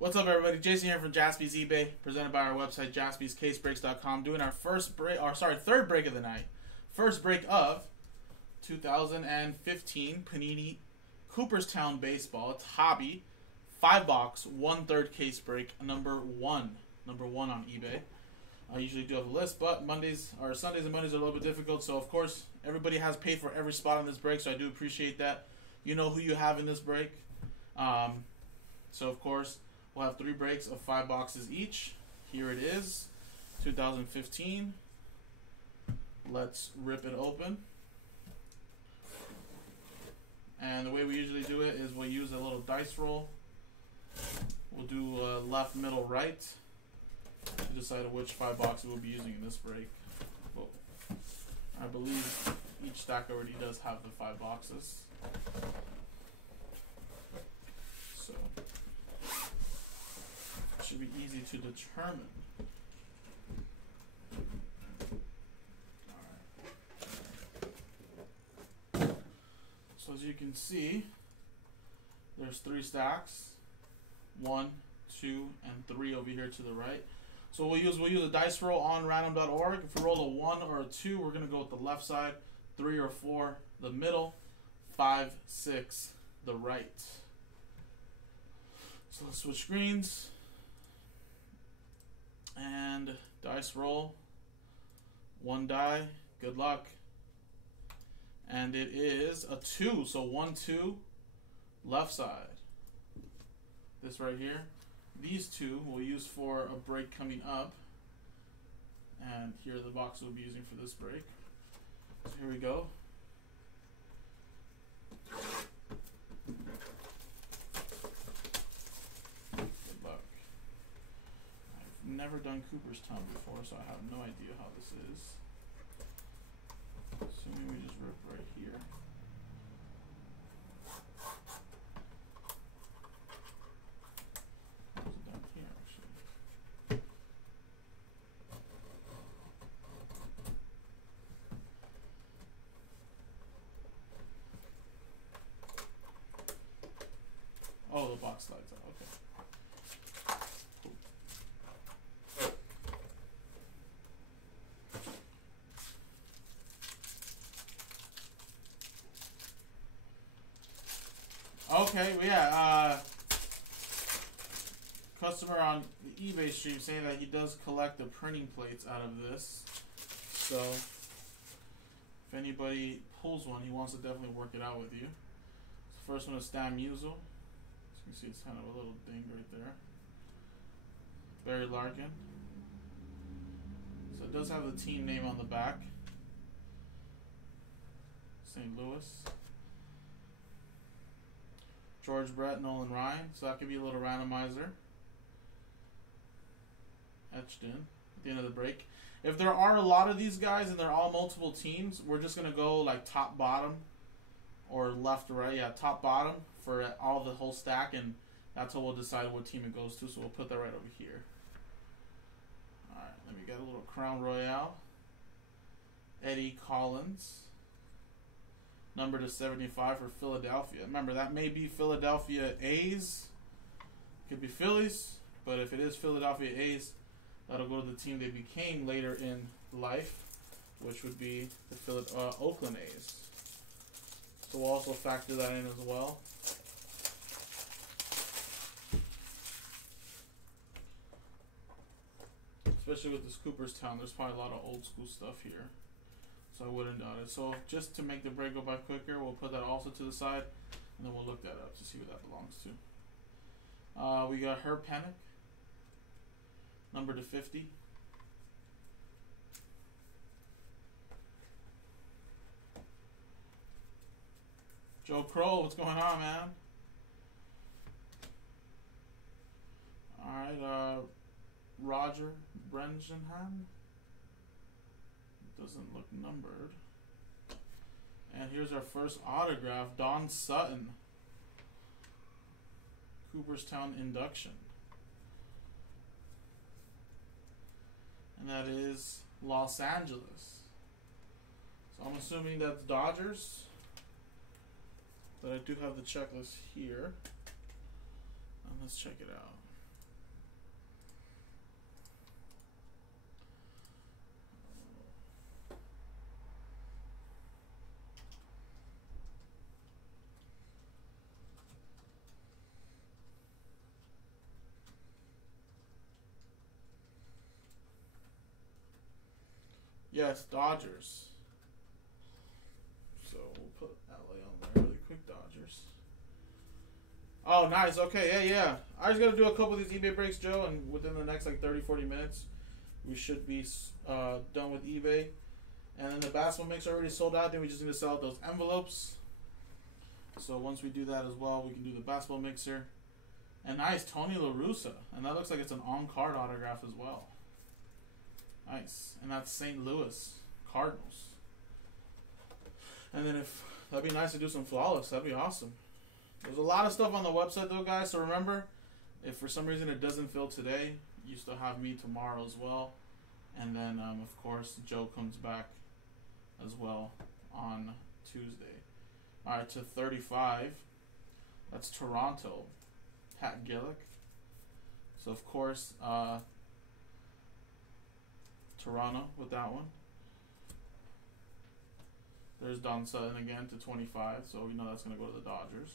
What's up, everybody? Jason here from Jaspy's eBay, presented by our website, jaspyscasebreaks.com. Doing our third break of the night. First break of 2015 Panini Cooperstown Baseball. It's Hobby, 5-box, 1/3 case break, number one on eBay. I usually do have a list, but Sundays and Mondays are a little bit difficult. So, of course, everybody has paid for every spot on this break, so I do appreciate that. You know who you have in this break. So, of course, we'll have 3 breaks of 5 boxes each. Here it is, 2015. Let's rip it open. And the way we usually do it is we'll use a little dice roll. We'll do left, middle, right to decide which 5 boxes we'll be using in this break. Well, I believe each stack already does have the 5 boxes. So it should be easy to determine. Alright. So as you can see, there's 3 stacks. 1, 2, and 3 over here to the right. So we'll use a dice roll on random.org. If we roll a 1 or a 2, we're going to go with the left side. 3 or 4, the middle. 5, 6, the right. So let's switch screens. And dice roll. 1 die. Good luck. And it is a 2. So 1, 2, left side. This right here. These 2 we'll use for a break coming up. And here are the boxes we'll be using for this break. So here we go. Good luck. I've never done Cooperstown before, so I have no idea how this is. Assuming we just rip right here. Oh, the box slides out. Okay. Cool. Okay, well, yeah. Customer on the eBay stream saying that he does collect the printing plates out of this. So, if anybody pulls one, he wants to definitely work it out with you. The first one is Stan Musial. You see it's kind of a little ding right there. Barry Larkin. So it does have the team name on the back. St. Louis. George Brett, Nolan Ryan. So that could be a little randomizer. Etched in at the end of the break. If there are a lot of these guys and they're all multiple teams, we're just going to go like top, bottom. Or left to right. Yeah, top, bottom. For all the whole stack, and that's how we'll decide what team it goes to. So we'll put that right over here. Alright, then we got a little Crown Royale. Eddie Collins. Number to 75 for Philadelphia. Remember, that may be Philadelphia A's. Could be Phillies, but if it is Philadelphia A's, that'll go to the team they became later in life, which would be the Oakland A's. So we'll also factor that in as well. Especially with this Cooperstown, there's probably a lot of old school stuff here. So I wouldn't doubt it. So just to make the break go by quicker, we'll put that also to the side. And then we'll look that up to see what that belongs to. We got Herb Pennock. Number to 50. Joe Crow, what's going on, man? Alright, Roger Brengenham. Doesn't look numbered. And here's our first autograph, Don Sutton. Cooperstown induction. And that is Los Angeles. So I'm assuming that's Dodgers. But I do have the checklist here. Let's check it out. Yes, Dodgers. So we'll put LA on there really quick. Dodgers. Oh, nice. Okay, yeah. I just got to do a couple of these eBay breaks, Joe, and within the next like 30, 40 minutes, we should be done with eBay. And then the basketball mix already sold out. Then we just need to sell out those envelopes. So once we do that as well, we can do the basketball mixer. And nice, Tony La Russa. And that looks like it's an on-card autograph as well. Nice. And that's St. Louis Cardinals. And then if that'd be nice to do some flawless, that'd be awesome. There's a lot of stuff on the website though, guys. So remember, if for some reason it doesn't fill today, you still have me tomorrow as well. And then of course Joe comes back as well on Tuesday. Alright, to 35. That's Toronto. Pat Gillick. So of course Toronto with that one. There's Don Sutton again to 25, so we know that's going to go to the Dodgers.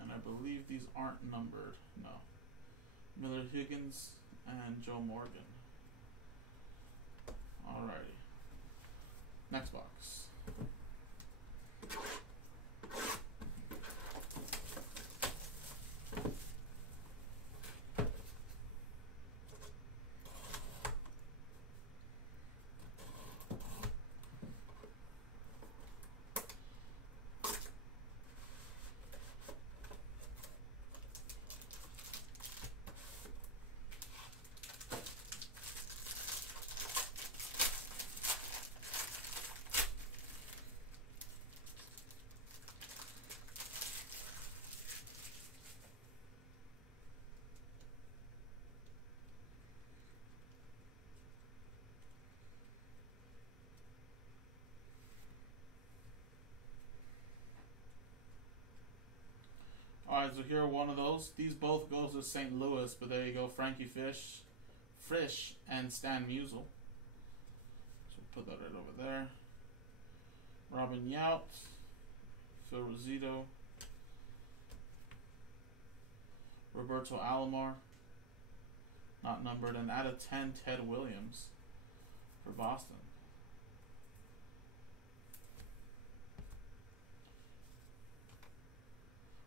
And I believe these aren't numbered. No. Miller Higgins and Joe Morgan. Alrighty. Next box. Alright, so here are one of those. These both go to St. Louis, but there you go. Frankie Frisch, and Stan Musial. So put that right over there. Robin Yount, Phil Rizzuto, Roberto Alomar, not numbered, and out of 10, Ted Williams for Boston.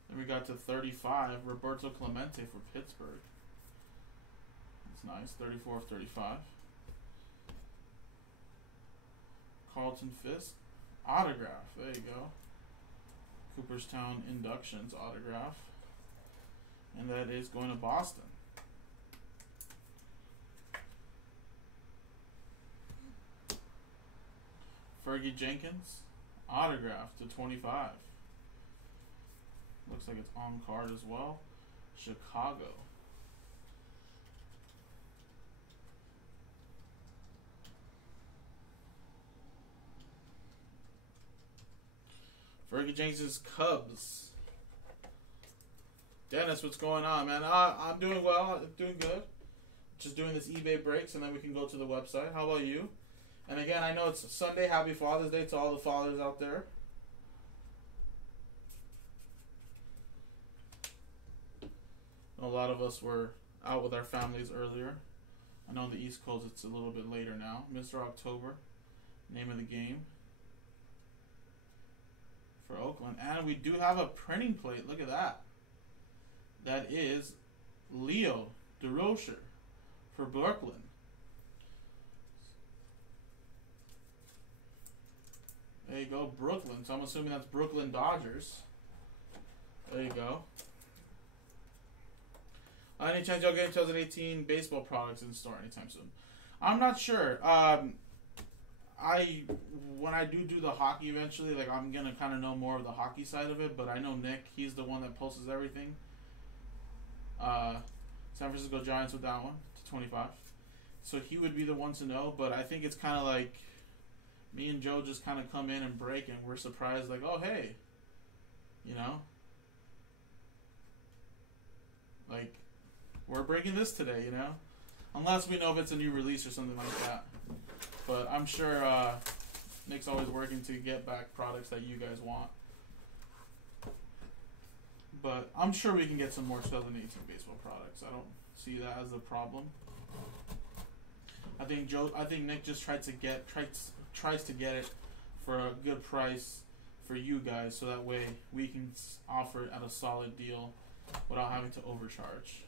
Then we got to 35, Roberto Clemente for Pittsburgh. That's nice, 34 of 35. Carlton Fisk, autograph, there you go. Cooperstown Inductions autograph. And that is going to Boston. Fergie Jenkins, autograph to 25. Looks like it's on card as well. Chicago. Fergie Jenkins' Cubs. Dennis, what's going on, man? I'm doing well. I'm doing good. Just doing this eBay breaks, and then we can go to the website. How about you? And again, I know it's Sunday. Happy Father's Day to all the fathers out there. A lot of us were out with our families earlier. I know on the East Coast it's a little bit later now. Mr. October, name of the game for Oakland. And we do have a printing plate. Look at that. That is Leo DeRocher for Brooklyn. There you go, Brooklyn. So I'm assuming that's Brooklyn Dodgers. There you go. Any chance y'all getting 2018 baseball products in store anytime soon? I'm not sure. When I do the hockey eventually, like I'm gonna kind of know more of the hockey side of it. But I know Nick, he's the one that posts everything. San Francisco Giants with that one to 25. So he would be the one to know. But I think it's kind of like me and Joe just kind of come in and break, and we're surprised, like, oh hey, you know, like. We're breaking this today, you know? Unless we know if it's a new release or something like that. But I'm sure Nick's always working to get back products that you guys want. But I'm sure we can get some more 2018 baseball products. I don't see that as a problem. I think Nick just tries to get it for a good price for you guys, so that way we can offer it at a solid deal without having to overcharge.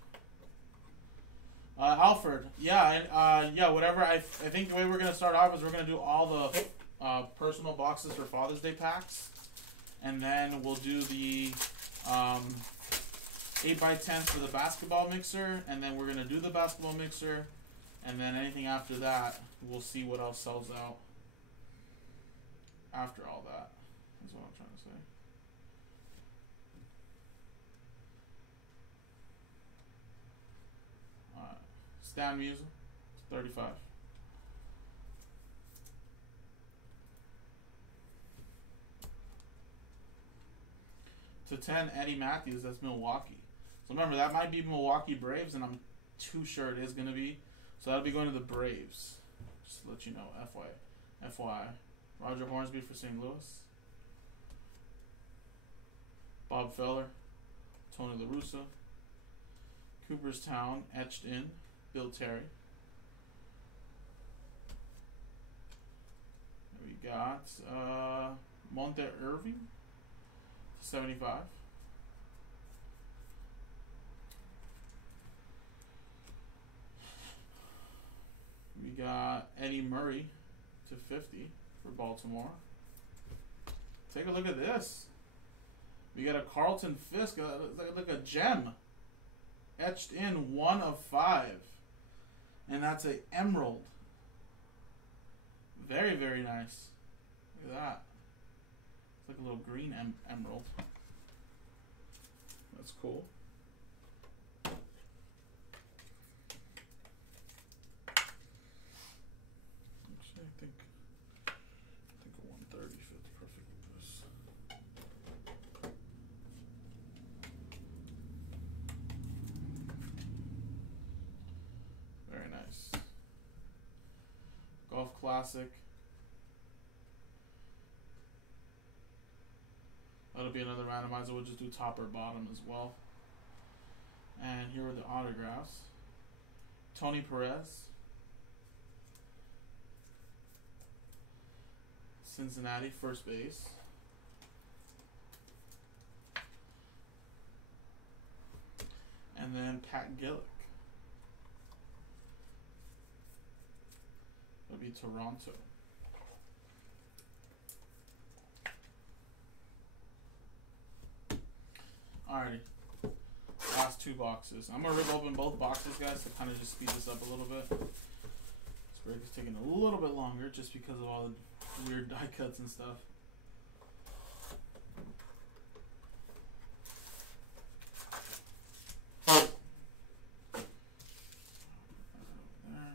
Alfred, whatever. I think the way we're gonna start off is we're gonna do all the personal boxes for Father's Day packs, and then we'll do the 8x10 for the basketball mixer, and then we're gonna do the basketball mixer, and then anything after that, we'll see what else sells out after all that. That's what I'm trying to say. Alright. Stan Musial, 35. To 10, Eddie Matthews, that's Milwaukee. So remember, that might be Milwaukee Braves, and I'm too sure it is going to be. So that'll be going to the Braves. Just to let you know, FYI. Roger Hornsby for St. Louis. Bob Feller, Tony La Russa. Cooperstown, etched in, Bill Terry. We got Monte Irving, 75. We got Eddie Murray to 50 for Baltimore. Take a look at this. We got a Carlton Fisk, like a gem. Etched in, 1 of 5. And that's an emerald. Very, very nice. Look at that. It's like a little green emerald. That's cool. Actually, I think a 130 fits perfect with this. Very nice. Golf Classic. That'll be another randomizer. We'll just do top or bottom as well. And here are the autographs. Tony Perez. Cincinnati, first base. And then Pat Gillick. That'll be Toronto. Alrighty. Last 2 boxes. I'm going to rip open both boxes, guys, to kind of just speed this up a little bit. This break is taking a little bit longer just because of all the weird die cuts and stuff. There,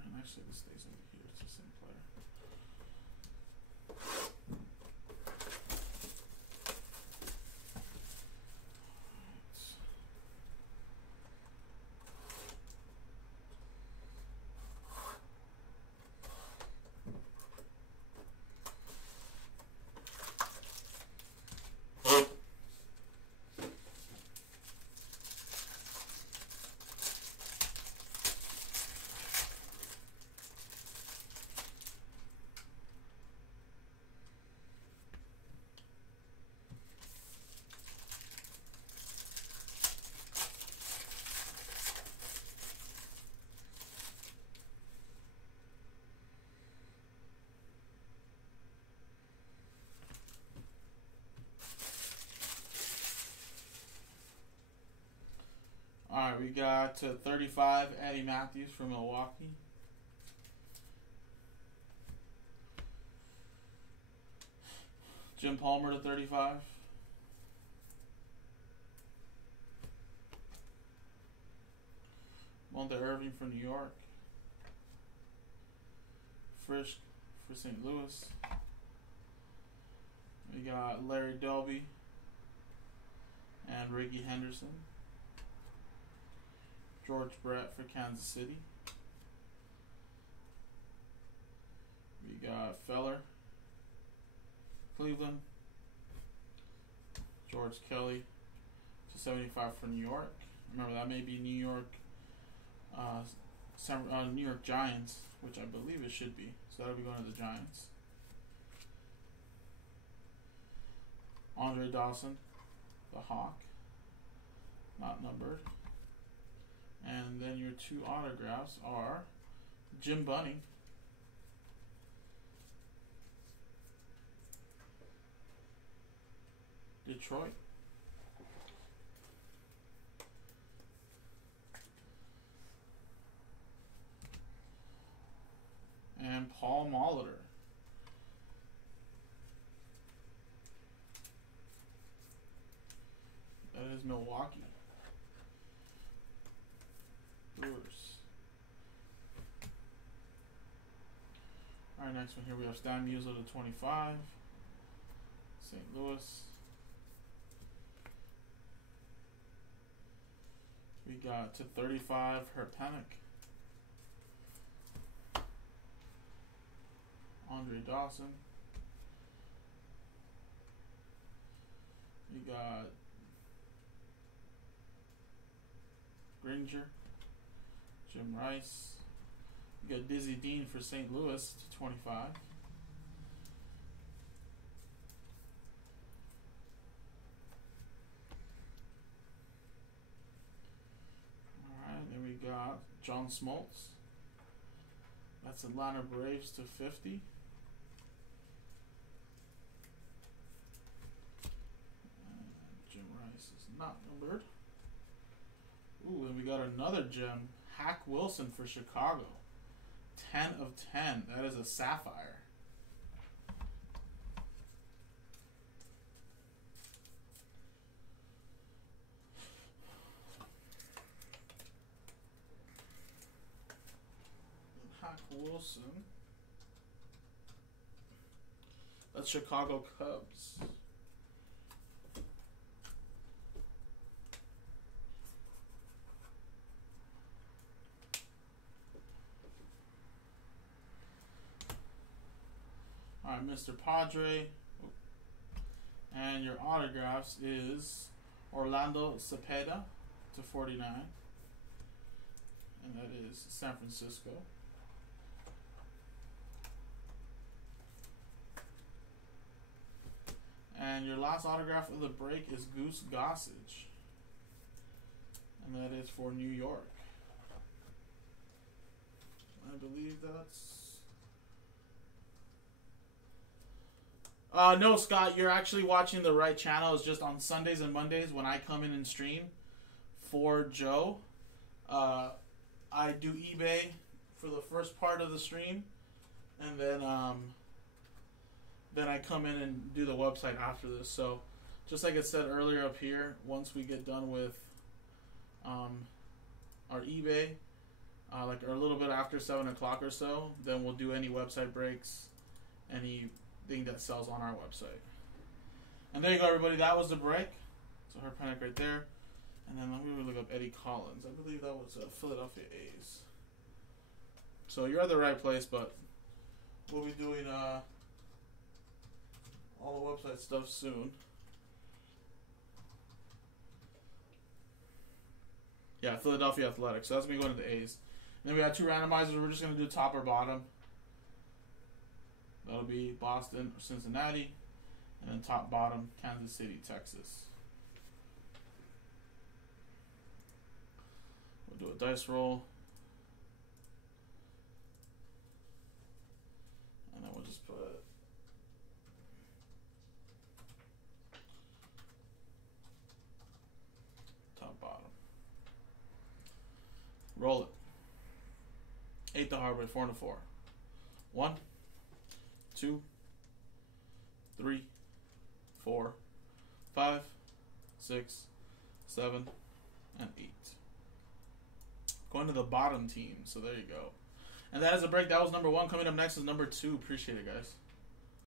and actually this stays over here. It's the same player. Alright, we got 35, Eddie Matthews from Milwaukee. Jim Palmer to 35. Monte Irving for New York. Frisch for St. Louis. We got Larry Doby and Ricky Henderson. George Brett for Kansas City. We got Feller, Cleveland. George Kelly to 75 for New York. Remember, that may be New York New York Giants, which I believe it should be. So that'll be going to the Giants. Andre Dawson, the Hawk, not numbered. And then your 2 autographs are Jim Bunning, Detroit, and Paul Molitor. That is Milwaukee Brewers. Alright, next one here we have Stan Musial to 25. St. Louis. We got to 35 Herb Panic. Andre Dawson. We got Granger, Jim Rice. We got Dizzy Dean for St. Louis to 25. Alright, then we got John Smoltz. That's Atlanta Braves to 50. Jim Rice is not numbered. Ooh, and we got another gem, Hack Wilson for Chicago. 10 of 10. That is a sapphire. Hack Wilson. That's Chicago Cubs. Alright, Mr. Padre. And your autographs is Orlando Cepeda to 49. And that is San Francisco. And your last autograph of the break is Goose Gossage. And that is for New York. I believe that's... no, Scott, you're actually watching the right channel. It's just on Sundays and Mondays when I come in and stream for Joe. I do eBay for the first part of the stream, and then I come in and do the website after this. So, just like it said earlier up here, once we get done with our eBay, like a little bit after 7 o'clock or so, then we'll do any website breaks, anything that sells on our website. And there you go, everybody. That was the break. So Herb Panic right there. And then let me look up Eddie Collins. I believe that was Philadelphia A's. So you're at the right place, but we'll be doing all the website stuff soon. Yeah, Philadelphia Athletics. So that's me going to the A's. And then we got 2 randomizers. We're just going to do top or bottom. That'll be Boston or Cincinnati. And then top, bottom, Kansas City, Texas. We'll do a dice roll. And then we'll just put top, bottom. Roll it. 8 the hard way, 4 and a 4. 1, 2, 3, 4, 5, 6, 7, and 8. Going to the bottom team, so there you go. And that is a break. That was number 1. Coming up next is number 2. Appreciate it, guys.